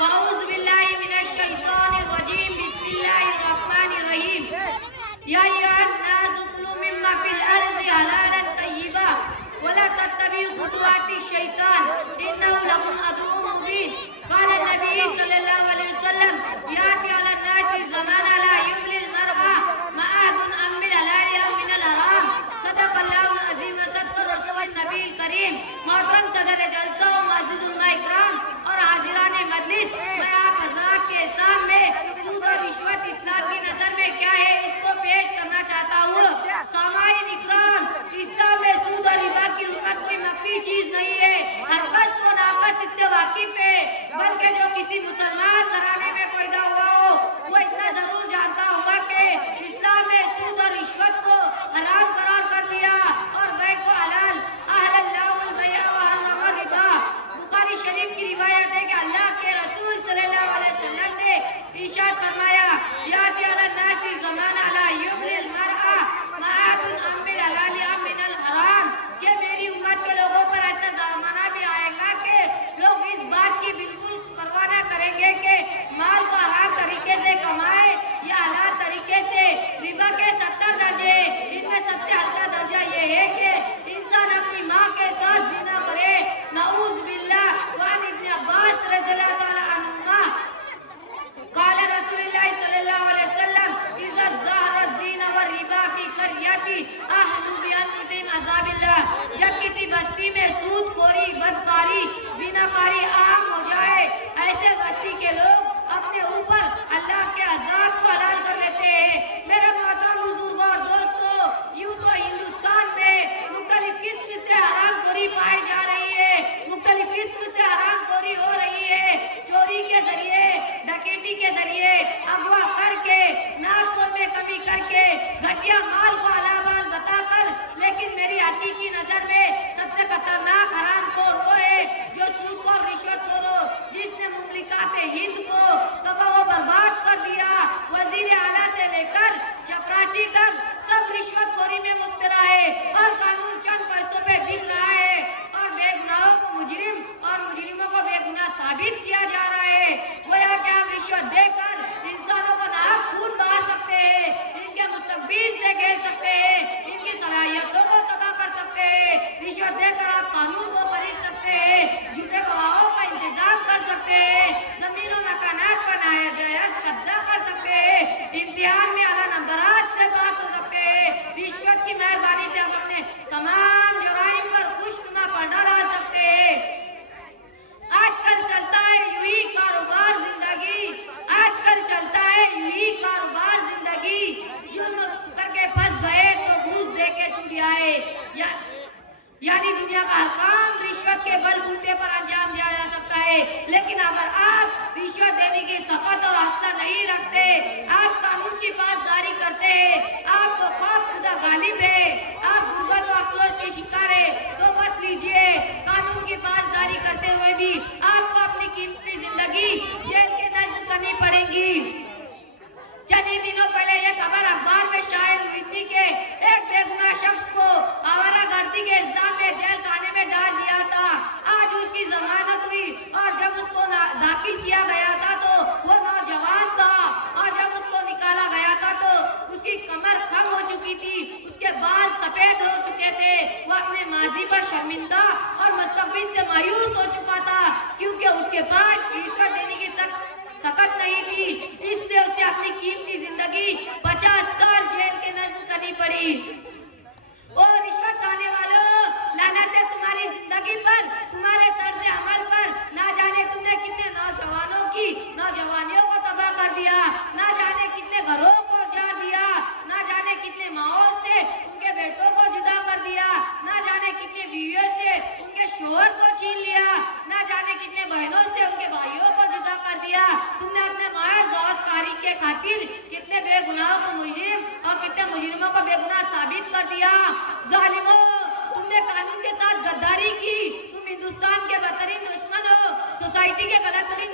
فاعوذ باللہ من الشیطان الرجیم بسم اللہ الرحمن الرحیم یا ایھا الناس کلوا مما فی الارض حلالا طیبا ولا تتبعوا خطوات الشیطان انہ لکم عدو مبین قال النبی صلی اللہ علیہ وسلم یاتی علی الناس زمان لا یملی المرء ما احد من الحلال او من الحرام صدق اللہ العظیم وصدق الرسول النبی الکریم. محترم صدر جلسہ و معزز علماء اکرام اور حاضران مجلس، میں آپ حضرات کے سامنے سود اور رشوت اسلام کی نظر میں کیا ہے اس کو پیش کرنا چاہتا ہوں. سامعین اکرام، اسلام میں سود اور ربا کی حرمت کوئی مخفی چیز نہیں ہے. ہر کس و ناقص اس سے واقف ہے، بلکہ جو کسی مسلمان گھرانے میں پیدا ہوا ہو وہ اتنا ضرور جانتا ہوگا کہ اسلام نے سود اور رشوت کو حرام قرار کر دیا اور بیع کو حلال. احل اللہ البیع وحرم الربا. بخاری شریف کی روایت ہے کہ اللہ کے رسول صلی اللہ علیہ وسلم نے ارشاد فرمایا یاتی علی الناس زمان لا یملی المرء ما احد من الحلال او من الحرام، کہ میری امت کے لوگوں پر ایسا زمانہ بھی آئے گا کہ لوگ اس بات کی بالکل پرواہ نہ کریں گے کہ مال کو حرام طریقے سے کمائے یا حلال طریقے سے. ربا کے 70 درجے، ان میں سب سے ہلکا درجہ یہ ہے کہ انسان اپنی ماں کے ساتھ زنا کرے. نعوذ باللہ. وعن ابن عباس رضی اللہ تعالی عنہما قال رسول اللہ صلی اللہ علیہ وسلم اذا ظہر الزنا والربا فی قریۃ احلوا بانفسہم عذاب اللہ. جب کسی بستی میں سود خوری، بدکاری، زناکاری عام ہو جائے، ایسے بستی کے لوگ اپنے اوپر اللہ کے عذاب کو حلال کر لیتے ہیں. میرے محترم بزرگوں اور دوستو، یوں تو ہندوستان میں مختلف قسم سے حرام خوری پائی جا رہی ہے، مختلف قسم سے حرام خوری ہو رہی ہے. چوری کے ذریعے، ڈکیٹی کے ذریعے، اغوا کر کے، ناپتون میں کمی کر کے، گھٹیا مال کو حلال مال بتا کر. لیکن میری حقیقی نظر میں سب سے خطرناک حرام خور وہ ہے جو سود خور، رشوت خور ہو، جس نے مملکات ہند کو تباہ و برباد کر دیا. وزیر اعلیٰ سے لے کر چپراسی تک سب رشوت خوری میں مبتلا ہے اور قانون چند پیسوں پہ بک رہا ہے اور بے گناہوں کو مجرم اور مجرموں کو بے گناہ ثابت کیا جا رہا ہے. گویا کہ ہم رشوت دے کر انسانوں کو ناحق خون بہا سکتے ہیں، ان کے مستقبل سے کھیل سکتے ہیں، ان کی صلاحیتوں کو تباہ کر سکتے ہیں. رشوت دے کر آپ قانون کو پلٹ سکتے ہیں، جھوٹے گواہوں کا انتظام کر سکتے ہیں، زمین و مکانات پر ناجائز قبضہ کر سکتے ہیں، امتحان میں اعلیٰ نمبرات سے پاس ہو سکتے ہیں. رشوت کی مہربانی سے آپ اپنے تمام جرائم پر خوشنما پردہ ڈال سکتے ہیں. آج کل چلتا ہے یوں ہی کاروبار زندگی، آج کل چلتا ہے یوں ہی کاروبار زندگی. جرم کر کے پھنس گئے تو گھوس دے کے چھوٹ آئے. یعنی دنیا کا ہر کام رشوت کے بل بوتے پر انجام دیا جا سکتا ہے. لیکن اگر آپ رشوت دینے کی سخت اور آستہ نہیں رکھتے، آپ قانون کی پاسداری کرتے ہیں، آپ کو خوف خدا غالب ہے، آپ غربت و افسوس کے شکار ہیں، تو بس لیجئے قانون کی پاسداری کرتے ہوئے بھی آپ کو اپنی قیمتی زندگی جیل کے نزد کرنی پڑے گی. چند ہی دنوں پہلے یہ خبر اخبار میں شائع ہوئی تھی کہ ایک بے گناہ شخص کو آوارہ گردی کے الزام میں جیل خانے میں ڈال دیا تھا. آج اس کی ضمانت ہوئی اور جب اس کو داخل کیا گیا تھا تو وہ نوجوان تھا اور جب اس کو نکالا گیا تھا تو اس کی کمر خم ہو چکی تھی، اس کے بال سفید ہو چکے تھے. وہ اپنے ماضی پر شرمندہ اور مستقبل سے مایوس ہو چکا تھا کیونکہ اس کے پاس رشوت دینے کی سخت نہیں تھی. اس لیے اسے اپنی قیمتی زندگی 50 سال جیل کے نزد کرنی پڑی. اور رشوت کھانے والوں، لعنت ہے تمہاری زندگی پر، تمہارے طرز عمل پر. نہ جانے تم نے کتنے نوجوانوں کی نوجوانیوں کو تباہ کر دیا، نہ جانے کتنے گھروں کو اجاڑ دیا، نہ جانے کتنے ماؤں سے ان کے بیٹوں کو جدا کر دیا، نہ جانے کتنے بیویوں سے ان کے شوہر کو چھین لیا، نہ جانے کتنے بہنوں سے ان کے بھائیوں کو جدا کر دیا. تم نے اپنے محض زوجکاری کے خاطر کتنے بے گناہوں کو مجرم اور کتنے مجرموں کو بے گناہ ثابت کر دیا. ظالموں، تم نے قانون کے ساتھ غداری کی. تم ہندوستان کے بدترین دشمن ہو، سوسائٹی کے غلط ترین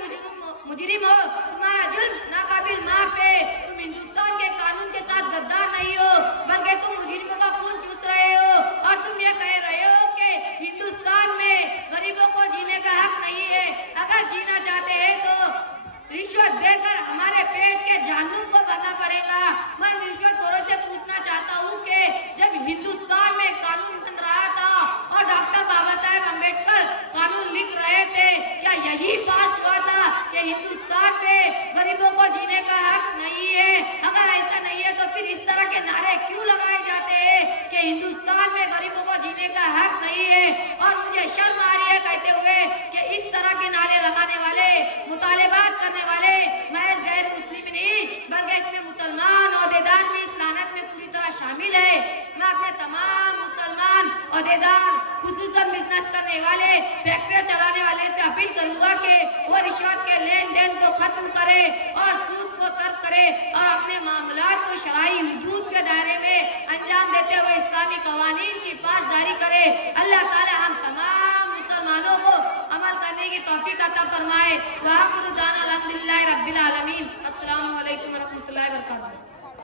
مجرم ہو. تمہارا جرم ناقابل معاف ہے. تم ہندوستان کے قانون کے ساتھ غدار نہیں ہو بلکہ تم مجرموں کا خون چوس رہے ہو اور تم یہ کہہ رہے ہو کہ ہندوستان میں غریبوں کو جینے کا حق نہیں ہے. اگر جینا چاہتے ہیں تو دے کر ہمارے پیٹ کے جہنم کو بھرنا پڑے گا۔ میں رشوت خوروں سے پوچھنا چاہتا ہوں کہ جب ہندوستان میں قانون بن رہا تھا اور ڈاکٹر بابا صاحب امبیڈکر قانون لکھ رہے تھے، کیا یہی پاس ہوا تھا کہ ہندوستان میں غریبوں کو جینے کا حق نہیں ہے؟ اگر ایسا نہیں ہے تو پھر اس طرح کے نعرے کیوں لگائے جاتے ہیں کہ ہندوستان میں غریبوں کو جینے کا حق نہیں ہے؟ اور مجھے شرم آ رہی ہے کہتے ہوئے کہ اس طرح کے نعرے لگانے والے، مطالبات کرنے والے محض غیر مسلم نہیں بلکہ اس میں مسلمان عہدیدار بھی اس لعنت میں پوری طرح شامل ہے۔ میں اپنے تمام مسلمان عہدیدار، خصوصاً بزنس کرنے والے، فیکٹریاں چلانے والے سے اپیل کروں گا کہ وہ رشوت کے لین دین کو ختم کرے اور سود کو ترک کرے اور اپنے معاملات کو شرعی حدود کے دائرے میں انجام دیتے ہوئے اسلامی قوانین کی پاسداری کرے۔ اللہ تعالی ہم تمام مسلمانوں کو عمل کرنے کی توفیق عطا فرمائے۔ وآخر دعوانا الحمدللہ رب العالمین۔ السلام علیکم ورحمۃ اللہ وبرکاتہ۔